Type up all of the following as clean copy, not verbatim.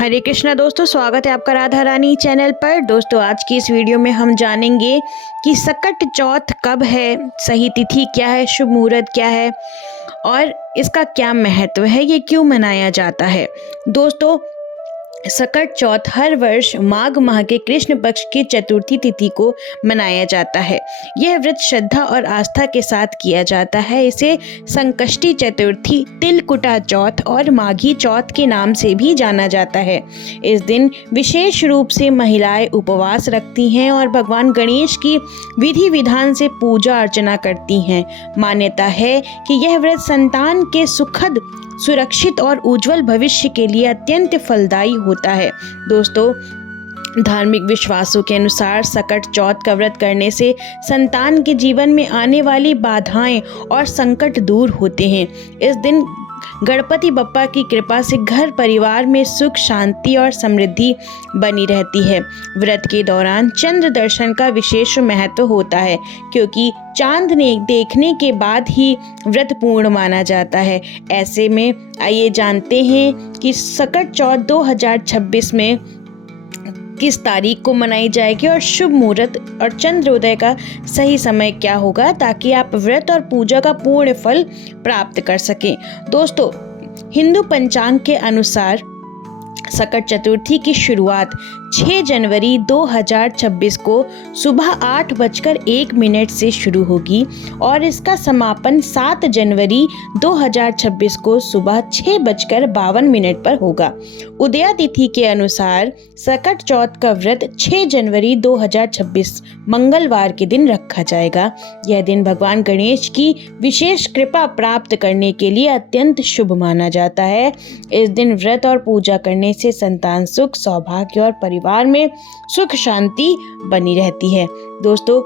हरे कृष्णा दोस्तों, स्वागत है आपका राधा रानी चैनल पर। दोस्तों, आज की इस वीडियो में हम जानेंगे कि सकट चौथ कब है, सही तिथि क्या है, शुभ मुहूर्त क्या है और इसका क्या महत्व है, ये क्यों मनाया जाता है। दोस्तों, सकट चौथ हर वर्ष माघ माह के कृष्ण पक्ष की चतुर्थी तिथि को मनाया जाता है। यह व्रत श्रद्धा और आस्था के साथ किया जाता है। इसे संकष्टी चतुर्थी, तिलकुटा चौथ और माघी चौथ के नाम से भी जाना जाता है। इस दिन विशेष रूप से महिलाएं उपवास रखती हैं और भगवान गणेश की विधि विधान से पूजा अर्चना करती हैं। मान्यता है कि यह व्रत संतान के सुखद, सुरक्षित और उज्जवल भविष्य के लिए अत्यंत फलदायी होता है। दोस्तों, धार्मिक विश्वासों के अनुसार सकट चौथ का व्रत करने से संतान के जीवन में आने वाली बाधाएं और संकट दूर होते हैं। इस दिन गणपति बप्पा की कृपा से घर परिवार में सुख, शांति और समृद्धि बनी रहती है। व्रत के दौरान चंद्र दर्शन का विशेष महत्व होता है, क्योंकि चांद ने देखने के बाद ही व्रत पूर्ण माना जाता है। ऐसे में आइए जानते हैं कि सकट चौथ 2026 में किस तारीख को मनाई जाएगी और शुभ मुहूर्त और चंद्रोदय का सही समय क्या होगा, ताकि आप व्रत और पूजा का पूर्ण फल प्राप्त कर सकें। दोस्तों, हिंदू पंचांग के अनुसार सकट चतुर्थी की शुरुआत 6 जनवरी 2026 को सुबह 8:01 से शुरू होगी और इसका समापन 7 जनवरी 2026 को सुबह 6:52 पर होगा। उदया तिथि के अनुसार सकट चौथ का व्रत 6 जनवरी 2026 मंगलवार के दिन रखा जाएगा। यह दिन भगवान गणेश की विशेष कृपा प्राप्त करने के लिए अत्यंत शुभ माना जाता है। इस दिन व्रत और पूजा करने से संतान सुख, सौभाग्य और परिवार में सुख शांति बनी रहती है। दोस्तों,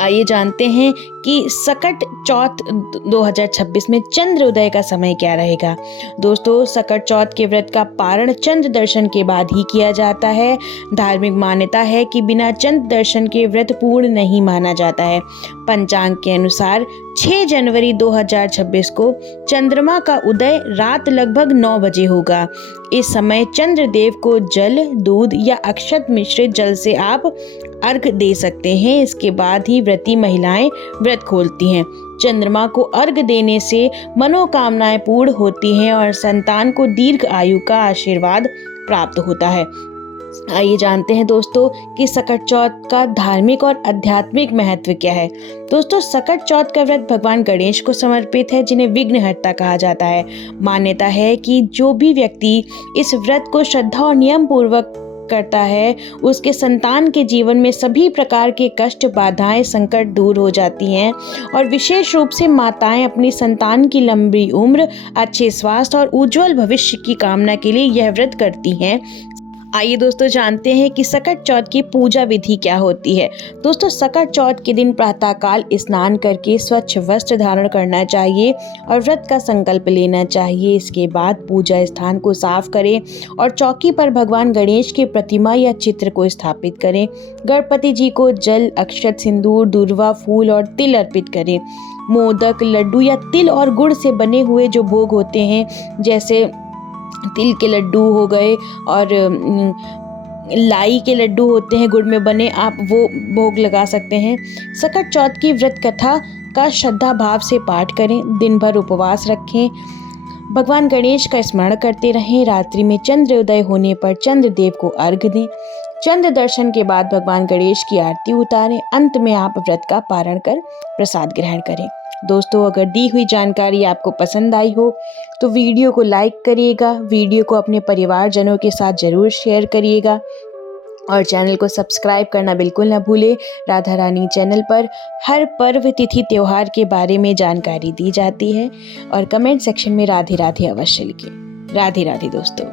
आइए जानते हैं कि सकट चौथ 2026 में चंद्र उदय का समय क्या रहेगा। दोस्तों, सकट चौथ के व्रत का पारण चंद्र दर्शन के बाद ही किया जाता है। धार्मिक मान्यता है कि बिना चंद्र दर्शन के व्रत पूर्ण नहीं माना जाता है। पंचांग के अनुसार 6 जनवरी 2026 को चंद्रमा का उदय रात लगभग 9 बजे होगा। इस समय चंद्रदेव को जल, दूध या अक्षत मिश्रित जल से आप अर्घ दे सकते हैं। इसके बाद ही व्रती महिलाएं व्रत खोलती हैं। चंद्रमा को अर्घ देने से मनोकामनाएं पूर्ण होती हैं और संतान को दीर्घ आयु का आशीर्वाद प्राप्त होता है। आइए जानते हैं दोस्तों कि सकट चौथ का धार्मिक और आध्यात्मिक महत्व क्या है। दोस्तों, सकट चौथ का व्रत भगवान गणेश को समर्पित है, जिन्हें विघ्नहर्ता कहा जाता है। मान्यता है कि जो भी व्यक्ति इस व्रत को श्रद्धा और नियम पूर्वक करता है, उसके संतान के जीवन में सभी प्रकार के कष्ट, बाधाएं, संकट दूर हो जाती हैं और विशेष रूप से माताएं अपनी संतान की लंबी उम्र, अच्छे स्वास्थ्य और उज्जवल भविष्य की कामना के लिए यह व्रत करती हैं। आइए दोस्तों, जानते हैं कि सकट चौथ की पूजा विधि क्या होती है। दोस्तों, सकट चौथ के दिन प्रातःकाल स्नान करके स्वच्छ वस्त्र धारण करना चाहिए और व्रत का संकल्प लेना चाहिए। इसके बाद पूजा स्थान को साफ करें और चौकी पर भगवान गणेश की प्रतिमा या चित्र को स्थापित करें। गणपति जी को जल, अक्षत, सिंदूर, दूर्वा, फूल और तिल अर्पित करें। मोदक, लड्डू या तिल और गुड़ से बने हुए जो भोग होते हैं, जैसे तिल के लड्डू हो गए और लाई के लड्डू होते हैं गुड़ में बने, आप वो भोग लगा सकते हैं। सकट चौथ की व्रत कथा का श्रद्धा भाव से पाठ करें। दिन भर उपवास रखें। भगवान गणेश का स्मरण करते रहें। रात्रि में चंद्रोदय होने पर चंद्रदेव को अर्घ दें। चंद्र दर्शन के बाद भगवान गणेश की आरती उतारें। अंत में आप व्रत का पारण कर प्रसाद ग्रहण करें। दोस्तों, अगर दी हुई जानकारी आपको पसंद आई हो तो वीडियो को लाइक करिएगा, वीडियो को अपने परिवारजनों के साथ जरूर शेयर करिएगा और चैनल को सब्सक्राइब करना बिल्कुल ना भूलें। राधा रानी चैनल पर हर पर्व, तिथि, त्योहार के बारे में जानकारी दी जाती है और कमेंट सेक्शन में राधे राधे अवश्य लिखें। राधे राधे दोस्तों।